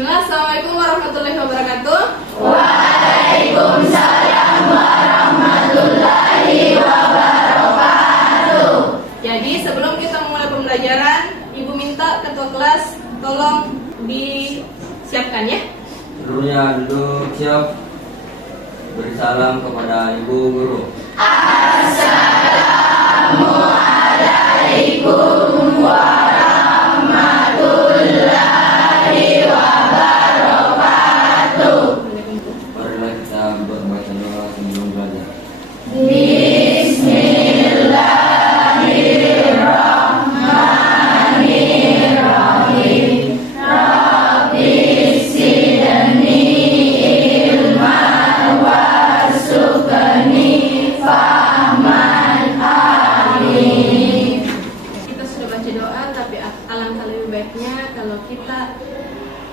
Bismillah, Assalamualaikum warahmatullahi wabarakatuh. Waalaikumsalam warahmatullahi wabarakatuh. Jadi sebelum kita memulai pembelajaran, Ibu minta ketua kelas tolong disiapkan ya. Seluruhnya duduk siap. Beri salam kepada Ibu Guru. Assalamualaikum warahmatullahi wabarakatuh. Marilah kita berbaca doa sebelum belajar. Bismillahirrahmanirrahim. Rabbi zidni ilman warzuqni fahman. Amin. Kita sudah baca doa, tapi alangkah lebih baiknya kalau kita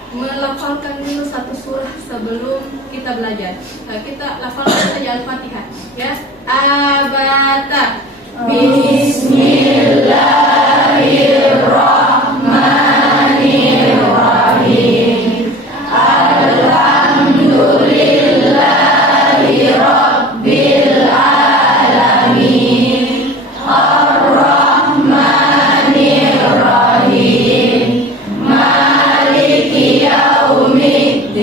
melafalkan dulu satu surah sebelum kita belajar. Nah, kita lafalkan saja Al-Fatihah ya. Abata. Bismillahirrahmanirrahim. Alhamdulillahi rabbil alamin. Ar-Rahmanirrahim. Maliki yaumiddin.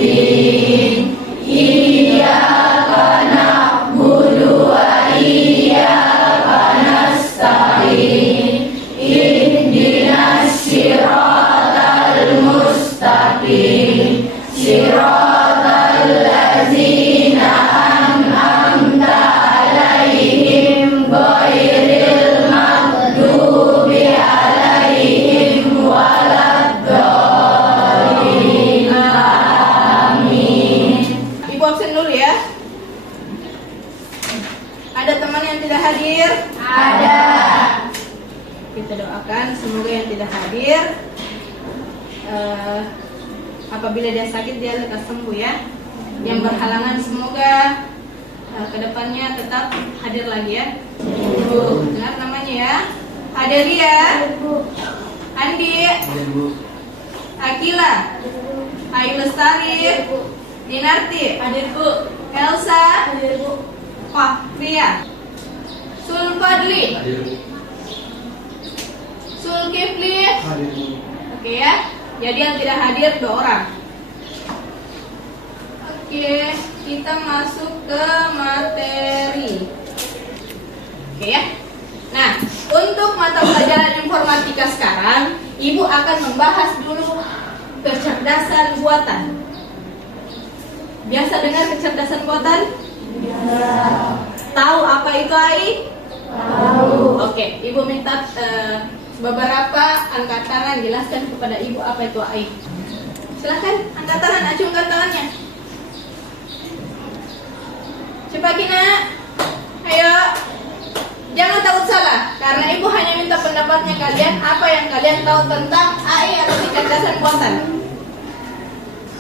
Iyyaka na'budu wa iyyaka nasta'in. Ihdinas siratal mustaqim. Siratal ladzina an'amta 'alaihim ghairil maghdubi 'alaihim waladdallin. Amin. Ibu absen dulu ya. Ada teman yang tidak hadir? Ada. Kita doakan semoga yang tidak hadir apabila dia sakit dia lekas sembuh ya. Yang berhalangan semoga kedepannya tetap hadir lagi ya. Ibu dengar namanya ya. Adelia, Andi, Akila, Ayu Lestari, Dinarti, hadirku. Elsa, hadirku. Fahria, Sulfadli, Sulkifli. Oke ya. Jadi yang tidak hadir 2 orang. Oke, kita masuk ke materi. Oke ya. Nah, untuk mata pelajaran informatika sekarang, Ibu akan membahas dulu kecerdasan buatan. Biasa dengar kecerdasan buatan? Tahu apa itu AI? Tahu. Oke, Ibu minta beberapa angkat tangan jelaskan kepada Ibu apa itu AI. Silahkan angkat tangan, acungkan tangannya. Cepat Kina, ayo. Jangan takut salah, karena Ibu hanya minta pendapatnya kalian apa yang kalian tahu tentang AI atau kecerdasan buatan.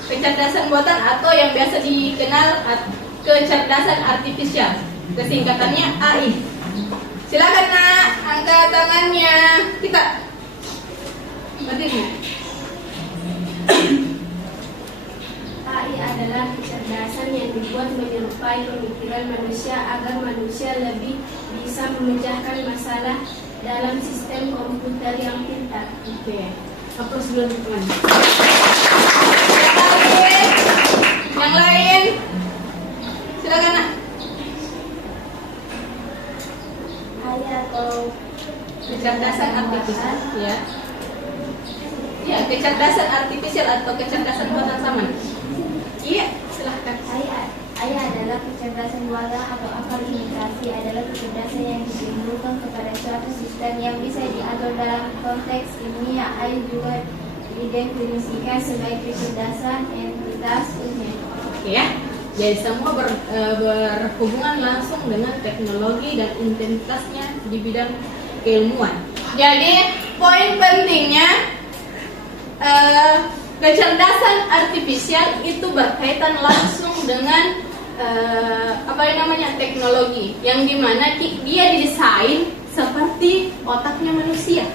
Kecerdasan buatan atau yang biasa dikenal kecerdasan artifisial, kesingkatannya AI. Silakan nak, angkat tangannya. Kita berdiri. AI adalah kecerdasan yang dibuat menyerupai pemikiran manusia agar manusia lebih bisa memecahkan masalah dalam sistem komputer yang pintar. Oke, aplaus dulu teman. Yang lain, silakan nak. AI atau Kecerdasan artifisial, ya. Ya, kecerdasan artifisial atau kecerdasan buatan sama. Iya, silahkan. AI adalah kecerdasan buatan atau akal imitasi adalah kecerdasan yang ditimbulkan kepada suatu sistem yang bisa diatur dalam konteks ilmiah. AI juga didefinisikan sebagai kecerdasan entitas ilmiah. Oke ya. Jadi semua berhubungan langsung dengan teknologi dan intensitasnya di bidang keilmuan. Jadi poin pentingnya kecerdasan artifisial itu berkaitan langsung dengan teknologi yang dimana dia didesain seperti otaknya manusia,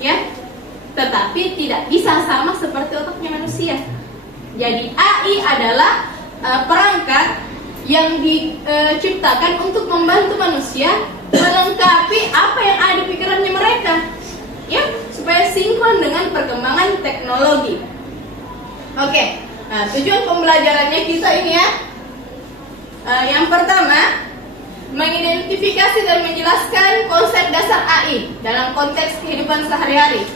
ya, tetapi tidak bisa sama seperti otaknya manusia. Jadi AI adalah perangkat yang diciptakan untuk membantu manusia melengkapi apa yang ada di pikirannya mereka, ya, supaya sinkron dengan perkembangan teknologi. Oke, nah, tujuan pembelajarannya kita ini ya. Yang pertama, mengidentifikasi dan menjelaskan konsep dasar AI dalam konteks kehidupan sehari-hari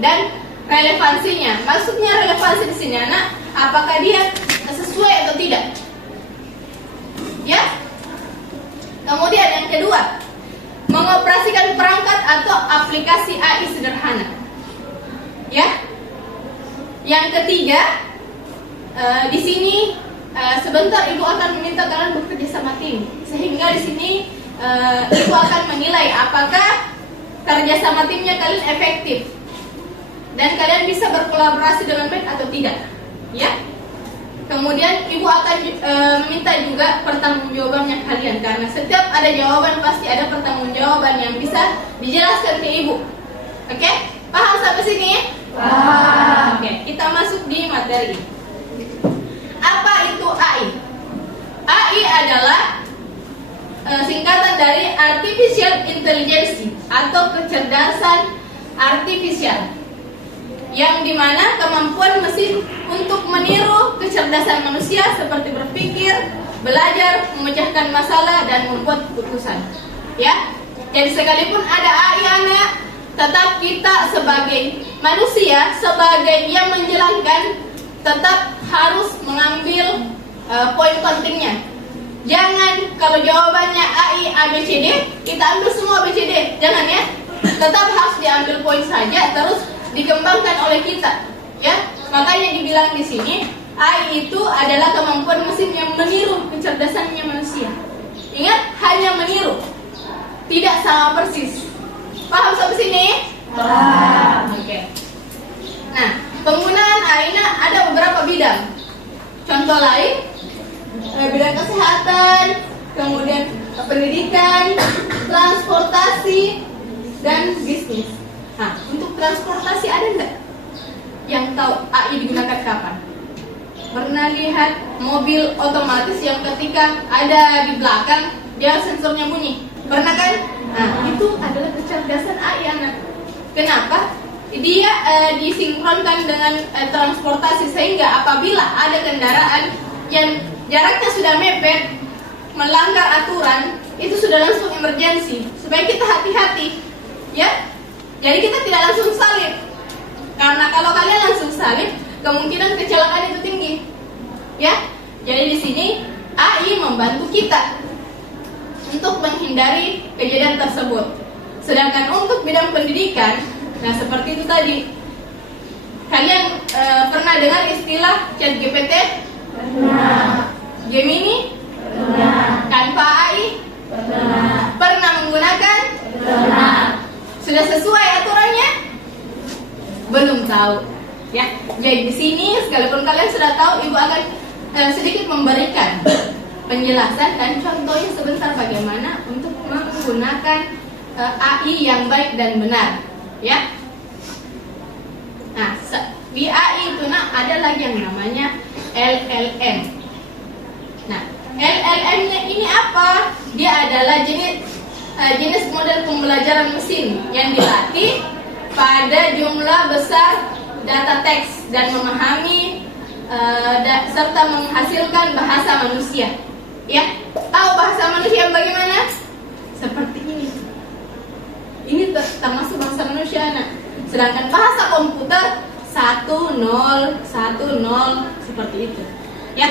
dan relevansinya. Maksudnya relevansi di sini anak, apakah dia sesuai atau tidak? Ya. Kemudian yang kedua, mengoperasikan perangkat atau aplikasi AI sederhana. Ya. Yang ketiga, di sini sebentar Ibu akan meminta kalian bekerja sama tim, sehingga di sini Ibu akan menilai apakah kerjasama timnya kalian efektif dan kalian bisa berkolaborasi dengan baik atau tidak, ya. Kemudian Ibu akan meminta juga pertanggungjawabannya kalian, karena setiap ada jawaban pasti ada pertanggungjawaban yang bisa dijelaskan ke Ibu. Oke? Paham sampai sini? Paham. Oke, kita masuk di materi. Apa itu AI? AI adalah singkatan dari Artificial Intelligence atau kecerdasan artifisial, yang dimana kemampuan mesin untuk meniru kecerdasan manusia seperti berpikir, belajar, memecahkan masalah, dan membuat keputusan. Ya, jadi sekalipun ada AI anak, tetap kita sebagai manusia, sebagai yang menjalankan, tetap harus mengambil poin pentingnya. Jangan kalau jawabannya AI ABCD, kita ambil semua ABCD, jangan ya. Tetap harus diambil poin saja, terus dikembangkan oleh kita, ya. Makanya dibilang di sini AI itu adalah kemampuan mesin yang meniru kecerdasannya manusia. Ingat, hanya meniru, tidak sama persis. Paham sampai sini? Paham. Oke. Nah, penggunaan AI ada beberapa bidang. Contoh lain, bidang kesehatan, kemudian pendidikan, transportasi, dan bisnis. Nah, untuk transportasi ada nggak yang tahu AI digunakan kapan? Pernah lihat mobil otomatis yang ketika ada di belakang dia sensornya bunyi? Pernah kan? Nah, itu adalah kecerdasan AI anak. Kenapa? Dia disinkronkan dengan transportasi, sehingga apabila ada kendaraan yang jaraknya sudah mepet, melanggar aturan, itu sudah langsung emergensi, supaya kita hati-hati, ya. Jadi kita tidak langsung salib, karena kalau kalian langsung salib, kemungkinan kecelakaan itu tinggi, ya. Jadi di sini AI membantu kita untuk menghindari kejadian tersebut. Sedangkan untuk bidang pendidikan, nah seperti itu tadi, kalian pernah dengar istilah ChatGPT? Pernah. Gemini? Pernah. Canva AI? Pernah. Pernah menggunakan? Pernah. Sudah sesuai aturannya? Belum tahu, ya. Jadi di sini sekalipun kalian sudah tahu, Ibu akan sedikit memberikan penjelasan dan contohnya sebentar bagaimana untuk menggunakan AI yang baik dan benar, ya. Nah, di AI itu ada lagi yang namanya LLM. Nah, LLM-nya ini apa? Dia adalah jenis model pembelajaran mesin yang dilatih pada jumlah besar data teks dan memahami serta menghasilkan bahasa manusia. Ya, tahu bahasa manusia bagaimana? Seperti ini. Ini termasuk bahasa manusia, nah. Sedangkan bahasa komputer 1010 seperti itu. Ya.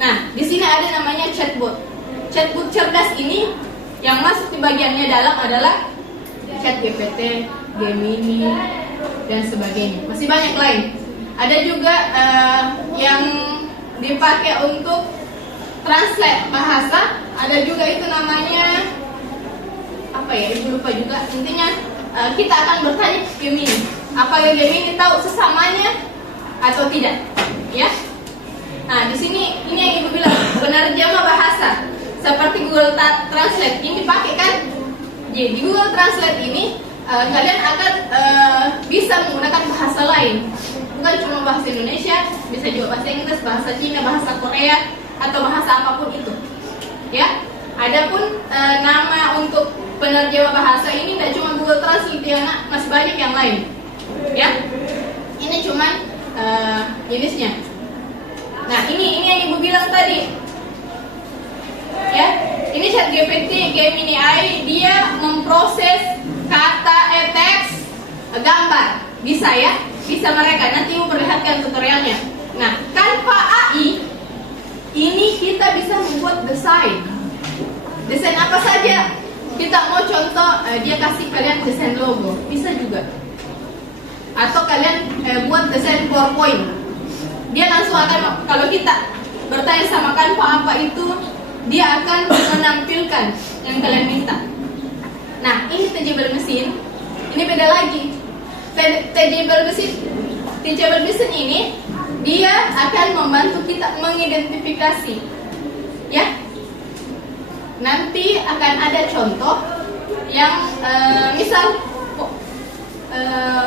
Nah, di sini ada namanya chatbot. Chatbot cerdas ini yang masuk di bagiannya dalam adalah ChatGPT, Gemini, dan sebagainya. Masih banyak lain. Ada juga yang dipakai untuk translate bahasa. Ada juga itu namanya apa ya? Ibu lupa juga. Intinya kita akan bertanya ke Gemini. Apakah Gemini tahu sesamanya atau tidak? Ya. Nah, di sini ini yang Ibu bilang penerjemah bahasa. Seperti Google Translate ini dipakai kan? Jadi di Google Translate ini kalian akan bisa menggunakan bahasa lain. bukan cuma bahasa Indonesia, bisa juga bahasa Inggris, bahasa Cina, bahasa Korea, atau bahasa apapun itu. Ya, adapun nama untuk penerjemah bahasa ini tidak cuma Google Translate ya, masih banyak yang lain. Ya, ini cuma jenisnya. Nah, ini yang ibu bilang tadi. Ya, ini ChatGPT Gemini AI, dia memproses kata, teks, gambar, bisa ya, bisa mereka. Nanti ibu perlihatkan tutorialnya. Nah, Canva AI ini kita bisa membuat desain apa saja. Kita mau contoh, dia kasih kalian desain logo, bisa juga. Atau kalian buat desain PowerPoint. Dia langsung akan, kalau kita bertanya sama Canva apa itu, dia akan menampilkan yang kalian minta. Nah, ini teachable mesin, ini beda lagi. Teachable mesin ini dia akan membantu kita mengidentifikasi. Ya, nanti akan ada contoh yang misal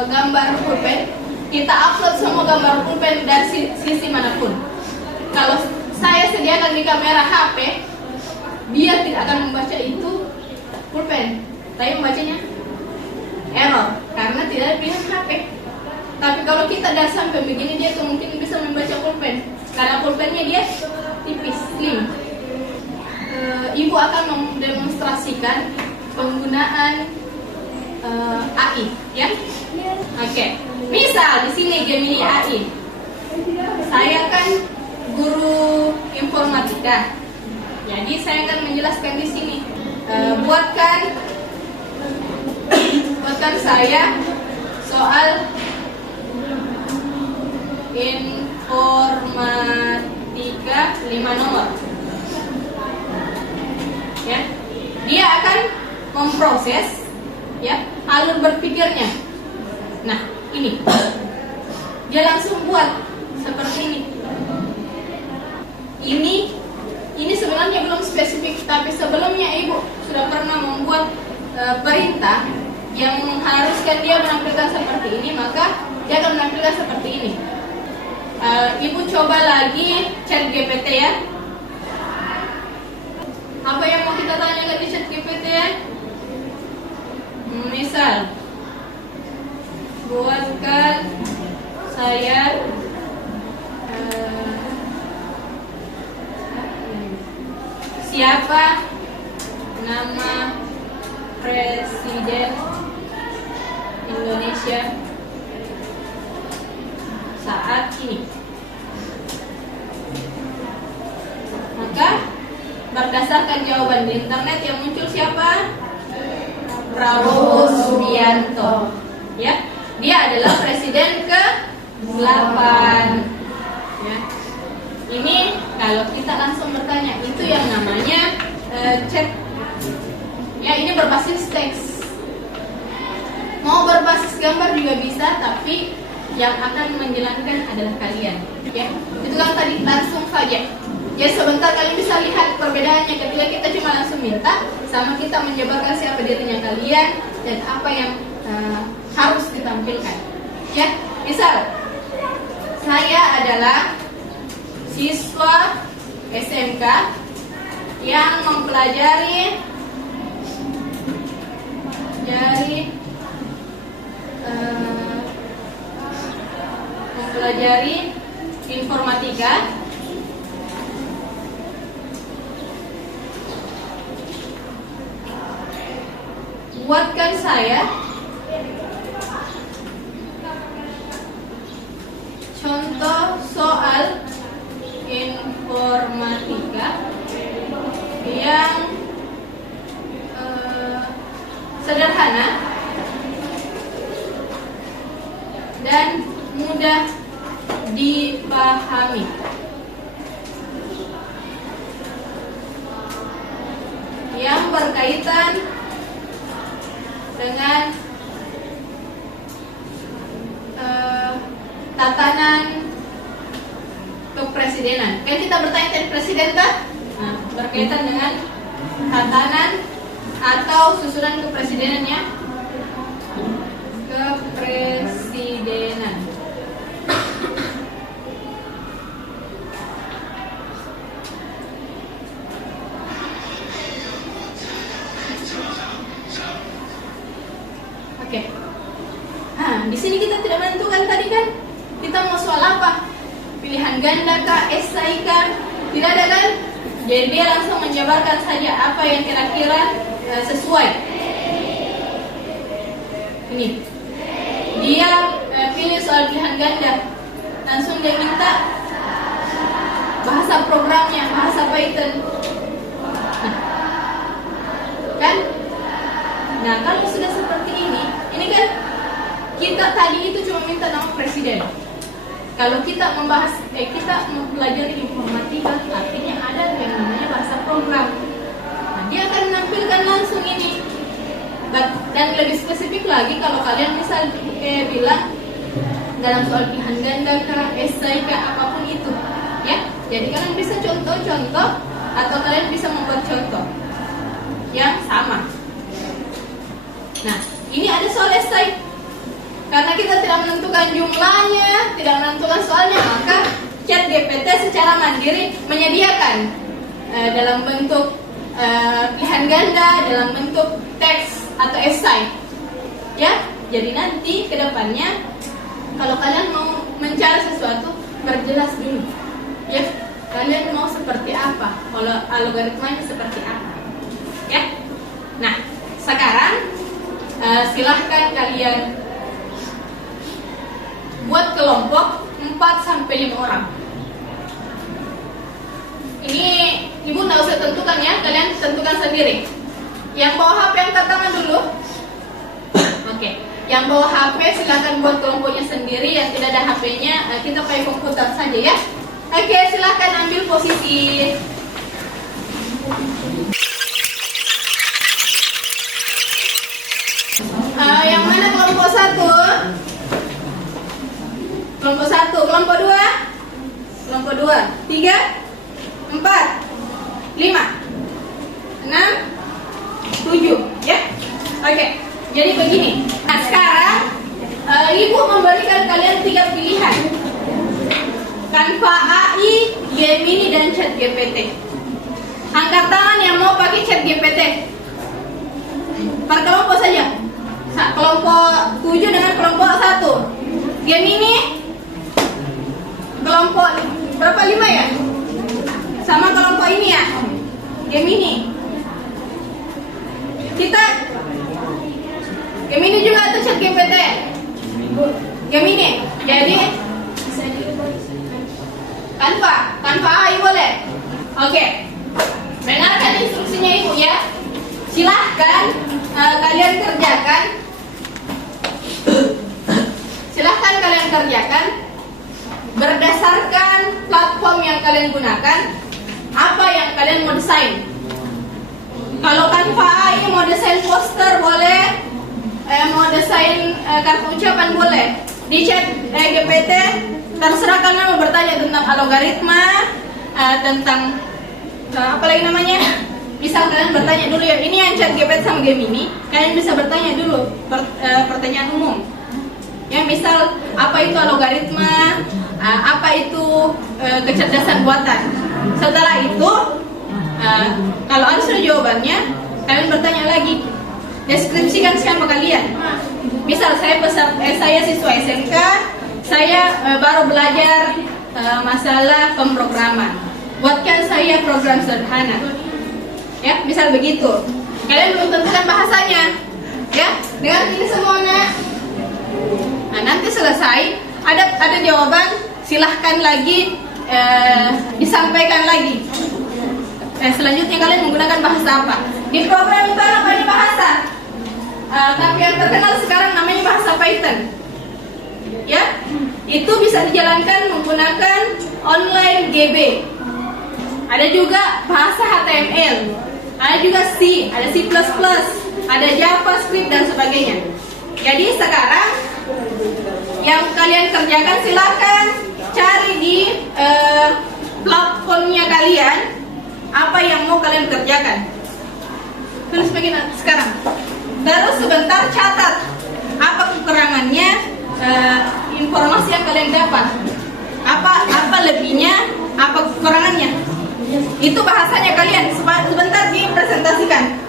gambar pulpen, kita upload semua gambar pulpen dari sisi manapun. Kalau saya sediakan di kamera HP, dia tidak akan membaca itu pulpen, tapi membacanya error karena tidak ada pilihan HP. Tapi kalau kita dah sampai begini, dia kemungkinan bisa membaca pulpen karena pulpennya dia tipis, slim. Ibu akan mendemonstrasikan penggunaan AI, ya. Oke. Misal di sini Gemini AI. Saya kan guru informatika, jadi saya akan menjelaskan di sini. Buatkan saya soal informatika 5 nomor. Ya, dia akan memproses ya alur berpikirnya. Nah, ini dia langsung buat seperti ini. Ini sebenarnya belum spesifik, tapi sebelumnya ibu sudah pernah membuat perintah yang mengharuskan dia menampilkan seperti ini, maka dia akan menampilkan seperti ini. Ibu coba lagi ChatGPT ya. Apa yang mau kita tanyakan di ChatGPT ya? Misal, buatkan saya siapa nama Presiden Indonesia saat ini. Maka berdasarkan jawaban di internet yang muncul siapa? Prabowo Subianto. Ya, dia adalah presiden ke-8. Ya. Ini kalau kita langsung bertanya, itu yang namanya chat. Ya, ini berbasis teks. Mau berbasis gambar juga bisa, tapi yang akan menjelaskan adalah kalian. Ya, itu kan tadi langsung saja. Ya, sebentar kalian bisa lihat perbedaannya ketika kita cuma langsung minta sama kita menjabarkan siapa dirinya kalian dan apa yang harus ditampilkan. Ya, misal saya adalah siswa SMK yang mempelajari informatika. Buatkan saya contoh soal informatika yang sederhana dan mudah dipahami. Yang berkaitan dengan tatanan kepresidenan. Kan kita bertanya tentang presiden kan? Nah, berkaitan dengan tatanan atau susunan kepresidenannya. Kepresidenan. Oke. Nah, di sini kita tidak menentukan tadi kan. Kita mau soal apa? Pilihan ganda kah, esai kah? Tidak ada kan? Jadi dia langsung menjabarkan saja apa yang kira-kira sesuai. Ini. Dia pilih soal pilihan ganda. Langsung dia minta bahasa programnya, bahasa Python. Kan? Nah, kalau sudah seperti ini kan kita tadi itu cuma minta nama presiden. Kalau kita membahas, kita mempelajari informatika, artinya ada yang namanya bahasa program. Nah, dia akan menampilkan langsung ini. Dan lebih spesifik lagi kalau kalian misal kayak bilang dalam soal pilihan ganda kah, esai kah, apapun itu, ya. Jadi kalian bisa contoh-contoh atau kalian bisa membuat contoh yang sama. Nah, ini ada soal esai. Karena kita tidak menentukan jumlahnya, tidak menentukan soalnya, maka ChatGPT secara mandiri menyediakan dalam bentuk pilihan ganda, dalam bentuk teks atau esai. Ya, jadi nanti kedepannya kalau kalian mau mencari sesuatu, perjelas dulu. Ya, kalian mau seperti apa? Kalau algoritmanya seperti apa? Ya. Nah, sekarang silahkan kalian buat kelompok 4-5 orang. Ini ibu nggak usah tentukan ya, kalian tentukan sendiri. Yang bawa HP angkat tangan dulu. Oke. Yang bawa HP silahkan buat kelompoknya sendiri. Yang tidak ada HP-nya kita pakai komputer saja ya. Oke, silahkan ambil posisi. Yang mana kelompok 1? Kelompok 1, kelompok 2, kelompok 2, 3, 4, 5, 6, 7, ya. Oke, jadi begini. Nah, sekarang ibu memberikan kalian 3 pilihan: Canva AI, Gemini, dan ChatGPT. Angkat tangan yang mau pakai ChatGPT. Per kelompok saja. Kelompok 7 dengan kelompok 1. Gemini kelompok berapa, 5 ya? Sama kelompok ini ya, Gemini. Kita Gemini juga atau ChatGPT? Gemini. Jadi Canva AI boleh. Oke. Dengarkan instruksinya ibu ya. Silahkan kalian kerjakan. Silahkan kalian kerjakan berdasarkan platform yang kalian gunakan, apa yang kalian mau desain. Kalau Canva AI mau desain poster boleh, mau desain kartu ucapan boleh. Di ChatGPT terserah kalian mau bertanya tentang algoritma, tentang apa lagi namanya. Misal kalian bertanya dulu ya, ini yang ChatGPT sama Gemini, kalian bisa bertanya dulu pertanyaan umum. Ya, misal apa itu algoritma, apa itu kecerdasan buatan. Setelah itu, kalau ada sudah jawabannya, kalian bertanya lagi, deskripsikan siapa kalian. Misal saya siswa SMK, saya baru belajar masalah pemrograman. Buatkan saya program sederhana. Ya, misal begitu. Kalian belum tentukan bahasanya. Ya, dengar ini semua nak. Nah, nanti selesai ada jawaban, silahkan lagi disampaikan lagi. Selanjutnya kalian menggunakan bahasa apa? Di program itu ada banyak bahasa, tapi yang terkenal sekarang namanya bahasa Python. Ya, itu bisa dijalankan menggunakan online GB. Ada juga bahasa HTML, ada juga C, ada C++, ada JavaScript dan sebagainya. Jadi sekarang yang kalian kerjakan silahkan cari di platformnya kalian apa yang mau kalian kerjakan. Tulis begini sekarang. Terus sebentar catat apa kekurangannya, informasi yang kalian dapat. Apa lebihnya, apa kekurangannya. Itu bahasanya kalian sebentar dipresentasikan.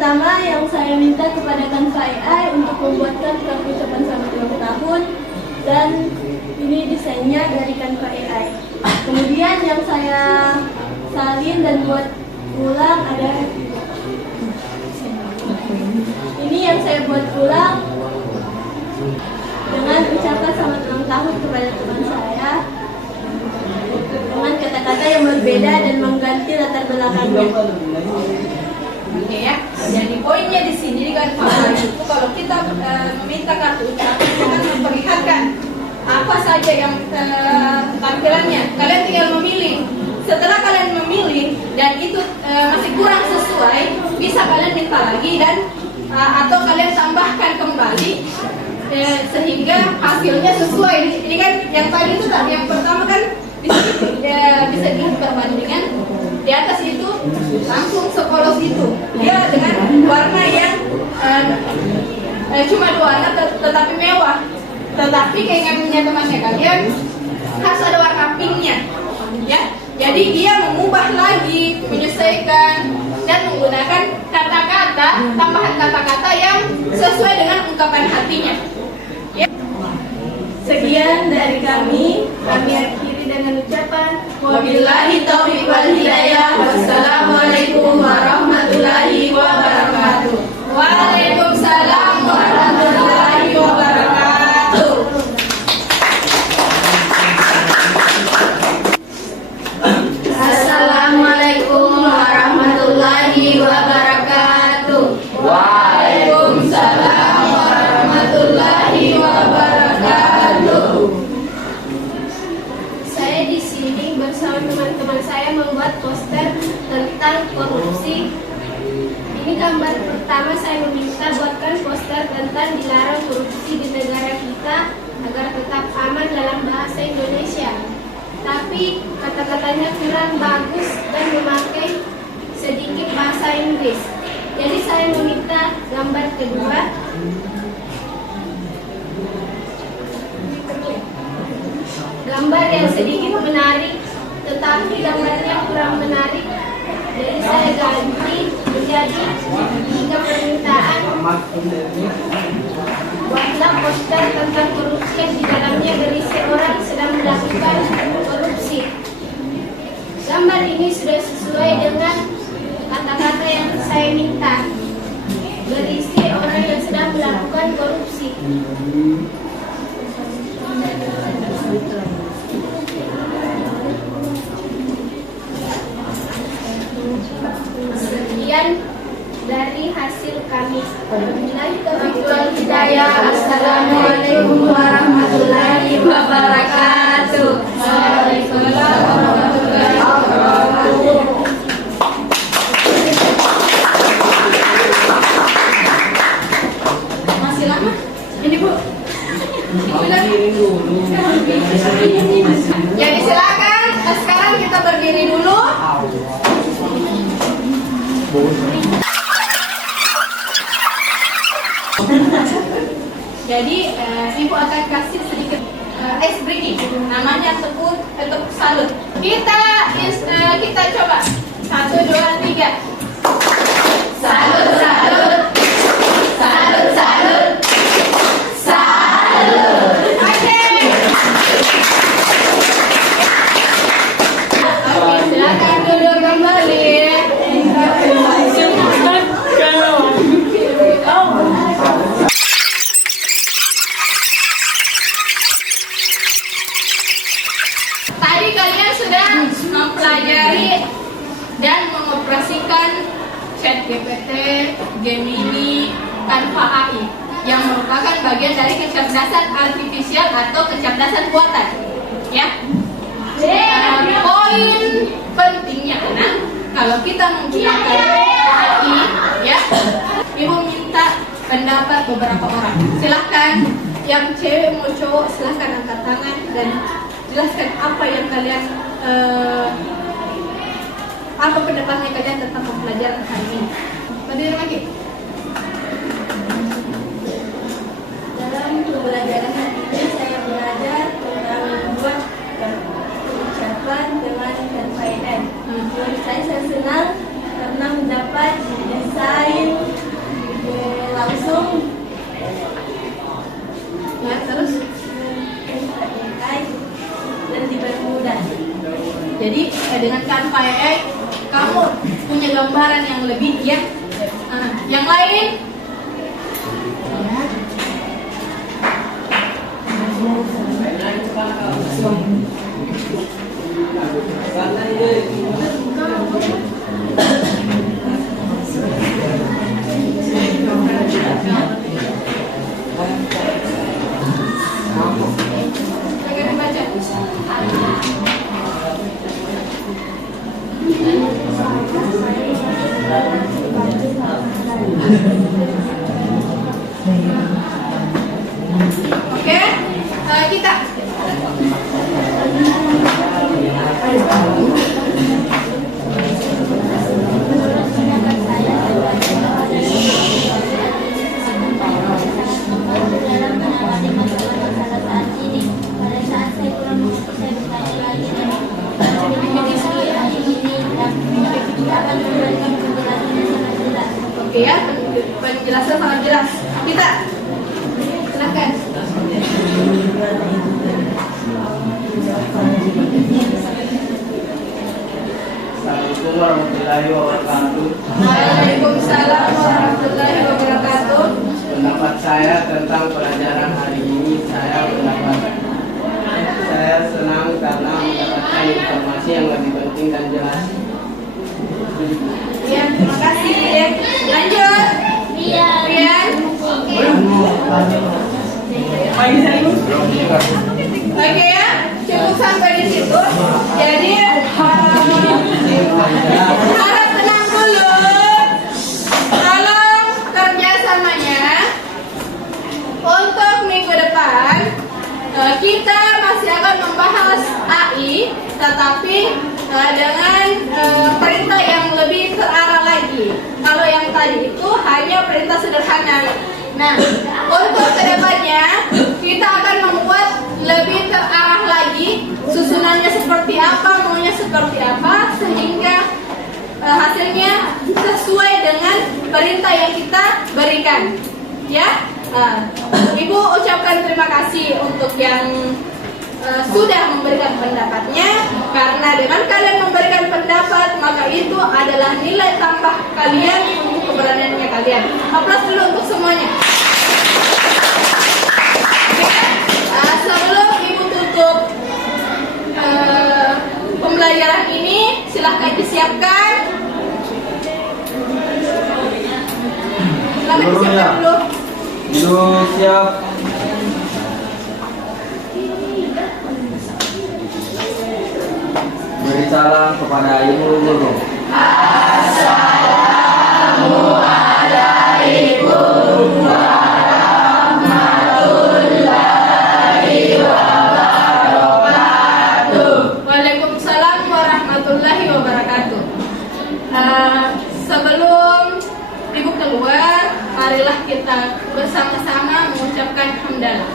pertama yang saya minta kepada Canva AI untuk membuatkan surat ucapan selamat ulang tahun, dan ini desainnya dari Canva AI. Kemudian yang saya salin dan buat ulang ada ini yang saya buat ulang dengan ucapan selamat ulang tahun kepada teman saya dengan kata-kata yang berbeda dan mengganti latar belakangnya. Oke ya. Jadi poinnya di sini kan itu kalau kita meminta kartu ucapan kita kan memperlihatkan apa saja yang tampilannya. Kalian tinggal memilih. Setelah kalian memilih dan itu masih kurang sesuai, bisa kalian minta lagi dan atau kalian tambahkan kembali sehingga hasilnya sesuai. Ini kan yang tadi itu yang pertama kan di sini bisa dilihat perbandingan. Di atas itu langsung sepolos itu. Dia dengan warna yang cuma 2 warna tetapi mewah. Tetapi keinginannya temannya kalian harus ada warna pinknya, ya. Jadi dia mengubah lagi, menyesuaikan dan menggunakan kata-kata, tambahan kata-kata yang sesuai dengan ungkapan hatinya. Ya. Sekian dari kami akhiri dengan ucapan Wabillahi taufiq wal hidayah. Wassalamualaikum warahmatullahi wabarakatuh. Waalaikumsalam warahmatullahi wabarakatuh. Assalamualaikum warahmatullahi wabarakatuh. Waalaikumsalam warahmatullahi wabarakatuh. Saya di sini bersama teman-teman saya membuat poster tentang korupsi. Ini gambar pertama, saya meminta buatkan poster tentang dilarang korupsi di negara kita agar tetap aman dalam bahasa Indonesia. Tapi kata-katanya kurang bagus dan memakai sedikit bahasa Inggris. Jadi saya meminta gambar kedua. Gambar yang sedikit menarik, tetapi gambarnya kurang menarik. Jadi saya ganti menjadi 3 permintaan. Buatlah poster tentang korupsi yang di dalamnya berisi orang sedang melakukan korupsi. Gambar ini sudah sesuai dengan kata-kata yang saya minta. Berisi orang yang sedang melakukan korupsi. Sekian dari hasil kami. Wabillahi taufiq wal hidayah. Assalamualaikum warahmatullahi wabarakatuh. Waalaikumsalam warahmatullahi wabarakatuh. Masih lama? Ini Bu. Jadi silakan. Sekarang kita berdiri dulu. Jadi Ibu akan kasih sedikit ice breaking, namanya tepuk salut. Kita coba 1, 2, 3. Salut, salut, salut, salut, salut. Oke, silakan duduk kembali. Tadi kalian sudah mempelajari dan mengoperasikan ChatGPT, Gemini, Canva AI yang merupakan bagian dari kecerdasan artifisial atau kecerdasan buatan. Ya. Poin pentingnya anak, kalau kita menggunakan AI, ya, Ibu minta pendapat beberapa orang. Silahkan, yang cewek mau cowok silahkan angkat tangan dan jelaskan apa yang kalian apa pendapatnya kalian tentang pembelajaran hari ini. Berdiri lagi. Dalam pembelajaran hari ini saya belajar tentang membuat ucapan dengan Canva AI. Menurut saya senang karena mendapat desain Nah, terus dan dipermudah. jadi dengan tanpa AI kamu punya gambaran yang lebih ya. Yang lain akan dibaca. Oke, kita dalam menangani masalah-masalah saat ini. Pada saat saya pulang saya bertanya lagi dan ini akan memberikan penjelasan yang sangat jelas. oke ya, penjelasan sangat jelas. Kita silakan. Assalamualaikum warahmatullahi wabarakatuh. Waalaikumsalam warahmatullahi wabarakatuh. Pendapat saya tentang pelajaran hari ini, saya senang karena mendapatkan informasi yang lebih penting dan jelas. Ya, terima kasih. Lanjut. Rian. Oke ya, cukup sampai di situ. Jadi harap tenang dulu. Tolong kerjasamanya untuk minggu depan kita masih akan membahas AI, tetapi dengan perintah yang lebih terarah lagi. Kalau yang tadi itu hanya perintah sederhana. Nah, untuk kedepannya kita akan membuat lebih terarah lagi, susunannya seperti apa, maunya seperti apa, sehingga hasilnya sesuai dengan perintah yang kita berikan. Ya, Ibu ucapkan terima kasih untuk yang sudah memberikan pendapatnya, karena dengan kalian memberikan pendapat maka itu adalah nilai tambah kalian untuk keberaniannya kalian. Aplaus dulu untuk semuanya. Sebelum Ibu tutup pembelajaran ini, silahkan disiapkan. Silahkan disiapkan dulu. Duduk siap. Beri salam kepada ibu guru. Waalaikumsalam warahmatullahi wabarakatuh. Sebelum Ibu keluar, marilah kita bersama-sama mengucapkan hamdalah.